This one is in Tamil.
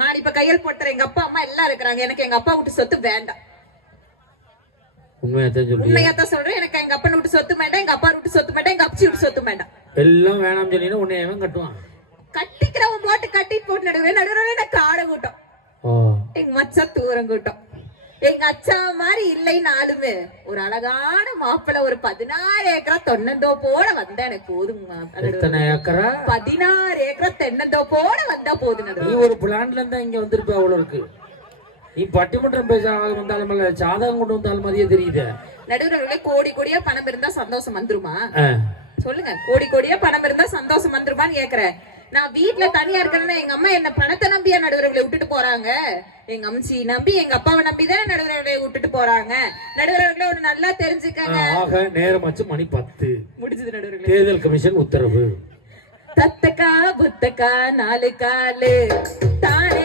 நான் இப்ப கையல் போட்டுறேன். எங்க அப்பா அம்மா எல்லாம் இருக்கிறாங்க. எனக்கு எங்க அப்பா விட்டு சொத்து வேண்டாம். உண்மையாத்தான் சொல்றேன். எனக்கு எங்க அப்பா விட்டு சொத்து வேண்டாம், எங்க அப்பா விட்டு சொத்து வேண்டாம், எங்க அப்பச்சி விட்டு சொத்து வேண்டாம். எல்லாம் வேணாம் சொன்னீங்கன்னா உன்னை எவன் கட்டுவான்? கட்டிக்கிறவன் போட்டு கட்டி போட்டு நடுவே எனக்கு ஆட கூட்டம், எங்க மச்சா தூரம் கூட்டம். எங்க அச்சா மாதிரி இல்லைன்னாலுமே ஒரு அழகான மாப்பிள்ள ஒரு 16 ஏக்கரா தென்னந்தோப்போட வந்தா எனக்கு போதும். 16 ஏக்கரா தென்னந்தோப்போட வந்தா போதும். நீ ஒரு பிளான்ல இருந்தா இங்க வந்திருப்ப. அவ்வளவு இருக்கு. நீ பட்டிமன்றம் பேச வந்தாலும் சாதகம் கொண்டு வந்தாலும் மாதிரியே தெரியுது. நடுவர்களே, கோடி கோடியா பணம் இருந்தா சந்தோஷம் வந்துருமா? சொல்லுங்க, கோடி கோடியா பணம் இருந்தா சந்தோஷம் வந்துருமான்னு கேக்குறேன். நான் வீட்டுல தனியா இருக்கிறேன்னா எங்க அம்மா என்ன பணத்தை நம்பியா நடுவர்களை விட்டுட்டு போறாங்க? எங்க அம்ச்சி நம்பி எங்க அப்பாவை நம்பிதான் நடுவர்களை விட்டுட்டு போறாங்க. நடுவர்களை ஒண்ணு நல்லா தெரிஞ்சுக்கங்க. ஆக நேரமாச்சு, மணி 10 முடிஞ்சது. நடுவர்களே, தேர்தல் கமிஷன் உத்தரவு. தத்தக்கா புத்தக்கா 4 காலு தானே